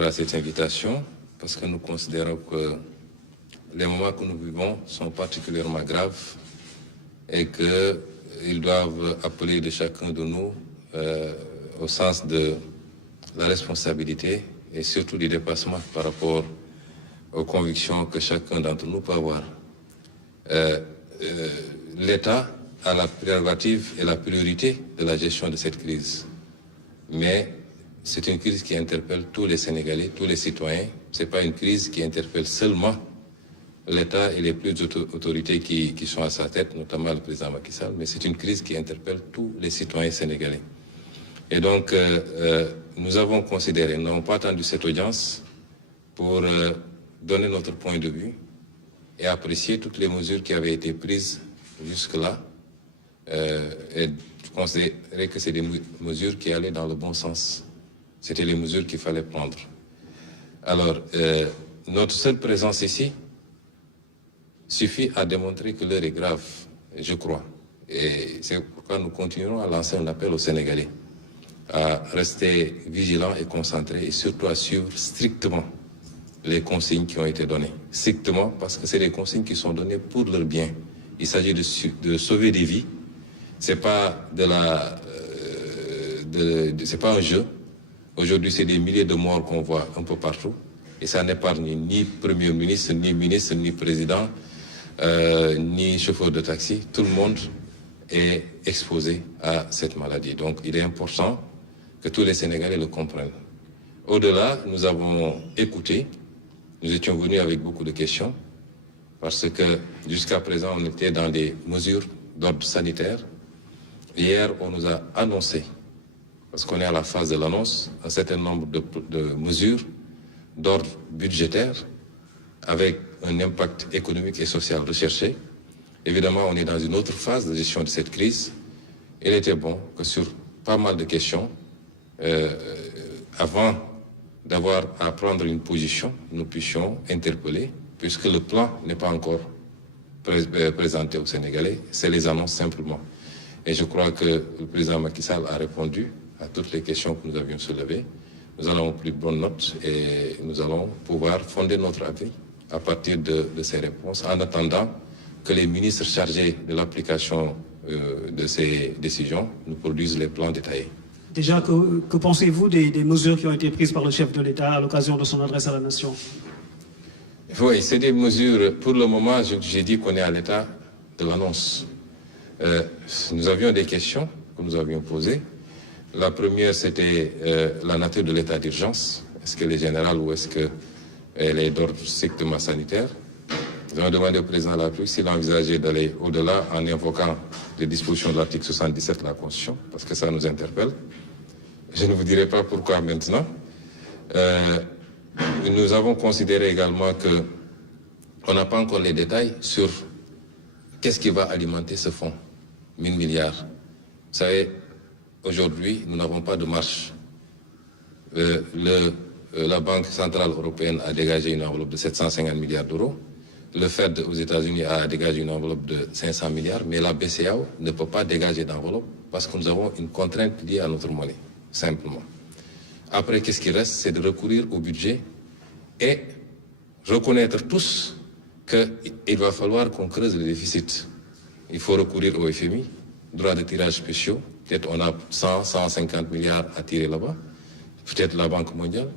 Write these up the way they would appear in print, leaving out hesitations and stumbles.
à cette invitation parce que nous considérons que les moments que nous vivons sont particulièrement graves et qu'ils doivent appeler de chacun de nous au sens de la responsabilité et surtout du dépassement par rapport aux convictions que chacun d'entre nous peut avoir. L'État a la prérogative et la priorité de la gestion de cette crise. Mais c'est une crise qui interpelle tous les Sénégalais, tous les citoyens. Ce n'est pas une crise qui interpelle seulement l'État et les plus autorités qui sont à sa tête, notamment le président Macky Sall, mais c'est une crise qui interpelle tous les citoyens sénégalais. Et donc, nous avons considéré, nous n'avons pas attendu cette audience pour donner notre point de vue et apprécier toutes les mesures qui avaient été prises jusque-là. Et considérer que c'est des mesures qui allaient dans le bon sens. C'était les mesures qu'il fallait prendre. Alors, notre seule présence ici suffit à démontrer que l'heure est grave, je crois. Et c'est pourquoi nous continuerons à lancer un appel aux Sénégalais à rester vigilants et concentrés et surtout à suivre strictement les consignes qui ont été données. Strictement parce que c'est des consignes qui sont données pour leur bien. Il s'agit de sauver des vies. C'est pas c'est pas un jeu. Aujourd'hui, c'est des milliers de morts qu'on voit un peu partout. Et ça n'épargne ni Premier ministre, ni président, ni chauffeur de taxi. Tout le monde est exposé à cette maladie. Donc, il est important que tous les Sénégalais le comprennent. Au-delà, nous avons écouté. Nous étions venus avec beaucoup de questions. Parce que jusqu'à présent, on était dans des mesures d'ordre sanitaire. Hier, on nous a annoncé, parce qu'on est à la phase de l'annonce, un certain nombre de mesures d'ordre budgétaire avec un impact économique et social recherché. Évidemment, on est dans une autre phase de gestion de cette crise. Il était bon que sur pas mal de questions, avant d'avoir à prendre une position, nous puissions interpeller, puisque le plan n'est pas encore présenté aux Sénégalais, c'est les annonces simplement. Et je crois que le président Macky Sall a répondu à toutes les questions que nous avions soulevées. Nous allons au plus bonne note et nous allons pouvoir fonder notre avis à partir de ces réponses, en attendant que les ministres chargés de l'application de ces décisions nous produisent les plans détaillés. Déjà, que pensez-vous des mesures qui ont été prises par le chef de l'État à l'occasion de son adresse à la nation? Oui, c'est des mesures, pour le moment, j'ai dit qu'on est à l'état de l'annonce. Nous avions des questions que nous avions posées. La première, c'était la nature de l'état d'urgence. Est-ce qu'elle est générale ou est-ce qu'elle est d'ordre strictement sanitaire? Nous avons demandé au président de la République s'il envisageait d'aller au-delà en invoquant les dispositions de l'article 77 de la Constitution, parce que ça nous interpelle. Je ne vous dirai pas pourquoi maintenant. Nous avons considéré également qu'on n'a pas encore les détails sur qu'est-ce qui va alimenter ce fonds, 1000 milliards. Vous savez, aujourd'hui, nous n'avons pas de marche. La Banque centrale européenne a dégagé une enveloppe de 750 milliards d'euros. Le Fed aux États-Unis a dégagé une enveloppe de 500 milliards, mais la BCEAO ne peut pas dégager d'enveloppe parce que nous avons une contrainte liée à notre monnaie, simplement. Après, qu'est-ce qui reste? C'est de recourir au budget et reconnaître tous qu'il va falloir qu'on creuse le déficit. Il faut recourir au FMI, droits de tirage spéciaux. Peut-être on a 150 milliards à tirer là-bas, peut-être la Banque mondiale.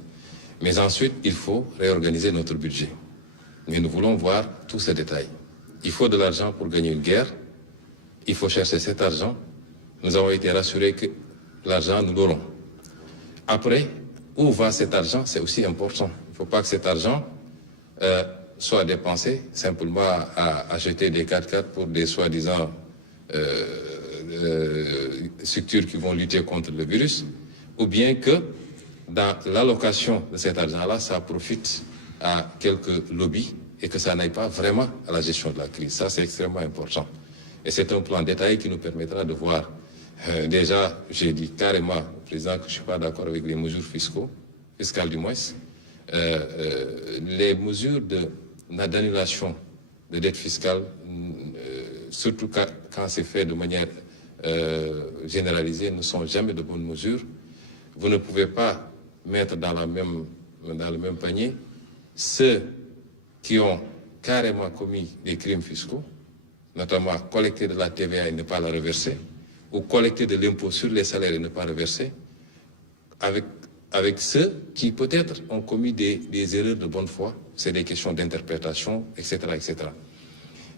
Mais ensuite, il faut réorganiser notre budget. Mais nous voulons voir tous ces détails. Il faut de l'argent pour gagner une guerre. Il faut chercher cet argent. Nous avons été rassurés que l'argent, nous l'aurons. Après, où va cet argent? C'est aussi important. Il ne faut pas que cet argent soit dépensé simplement à acheter des 4x4 pour des soi-disant structures qui vont lutter contre le virus, ou bien que dans l'allocation de cet argent-là, ça profite à quelques lobbies et que ça n'aille pas vraiment à la gestion de la crise. Ça, c'est extrêmement important. Et c'est un plan détaillé qui nous permettra de voir. Déjà, j'ai dit carrément au président que je ne suis pas d'accord avec les mesures fiscales du moins. Les mesures d'annulation de dette fiscale, surtout quand c'est fait de manière généralisée, ne sont jamais de bonnes mesures. Vous ne pouvez pas mettre dans la même panier ceux qui ont carrément commis des crimes fiscaux, notamment collecter de la TVA et ne pas la reverser, ou collecter de l'impôt sur les salaires et ne pas reverser, avec ceux qui peut-être ont commis des erreurs de bonne foi, c'est des questions d'interprétation, etc., etc.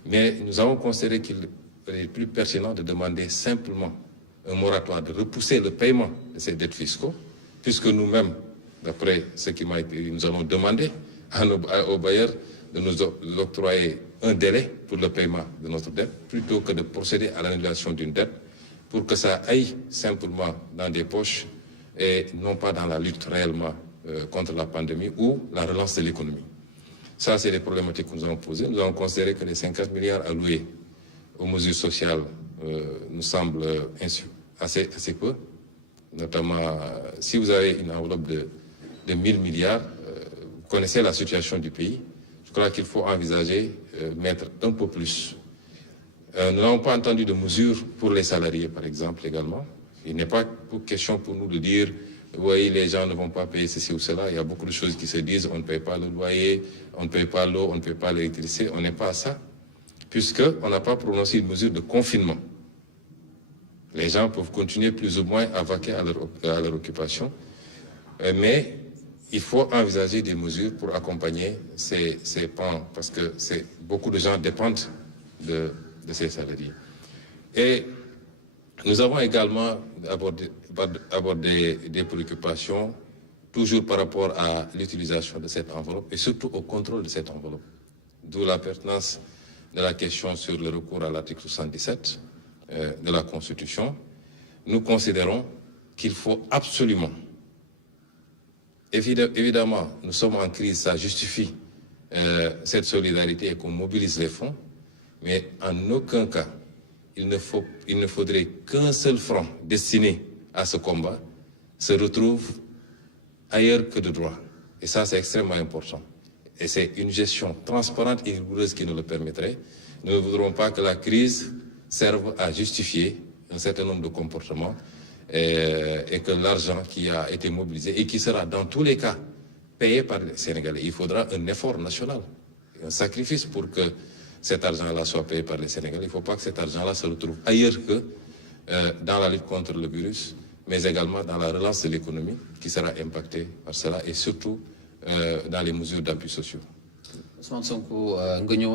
Mais nous avons considéré qu'il est plus pertinent de demander simplement un moratoire, de repousser le paiement de ces dettes fiscaux, puisque nous-mêmes, d'après ce qui m'a été dit, nous allons demander aux bailleurs de nous octroyer un délai pour le paiement de notre dette, plutôt que de procéder à l'annulation d'une dette, pour que ça aille simplement dans des poches et non pas dans la lutte réellement contre la pandémie ou la relance de l'économie. Ça, c'est les problématiques que nous avons posées. Nous avons considéré que les 50 milliards alloués aux mesures sociales nous semblent assez peu. Notamment, si vous avez une enveloppe de 1000 milliards, vous connaissez la situation du pays. Je crois qu'il faut envisager mettre un peu plus. Nous n'avons pas entendu de mesures pour les salariés, par exemple, également. Il n'est pas question pour nous de dire oui, les gens ne vont pas payer ceci ou cela. Il y a beaucoup de choses qui se disent, on ne paye pas le loyer, on ne paye pas l'eau, on ne paye pas l'électricité. On n'est pas à ça, puisqu'on n'a pas prononcé une mesure de confinement. Les gens peuvent continuer plus ou moins à vaquer à leur occupation, mais il faut envisager des mesures pour accompagner ces pans, parce que beaucoup de gens dépendent de ces salariés. Et nous avons également abordé des préoccupations, toujours par rapport à l'utilisation de cette enveloppe et surtout au contrôle de cette enveloppe. D'où la pertinence de la question sur le recours à l'article 77 de la Constitution. Nous considérons qu'il faut absolument, évidemment, nous sommes en crise, ça justifie cette solidarité et qu'on mobilise les fonds, mais en aucun cas, il ne faudrait qu'un seul franc destiné à ce combat se retrouve ailleurs que de droit. Et ça, c'est extrêmement important. Et c'est une gestion transparente et rigoureuse qui nous le permettrait. Nous ne voudrons pas que la crise serve à justifier un certain nombre de comportements et que l'argent qui a été mobilisé et qui sera dans tous les cas payé par les Sénégalais, il faudra un effort national, un sacrifice pour que cet argent-là soit payé par les Sénégalais. Il ne faut pas que cet argent-là se retrouve ailleurs que dans la lutte contre le virus, mais également dans la relance de l'économie qui sera impactée par cela et surtout dans les mesures d'appui sociaux.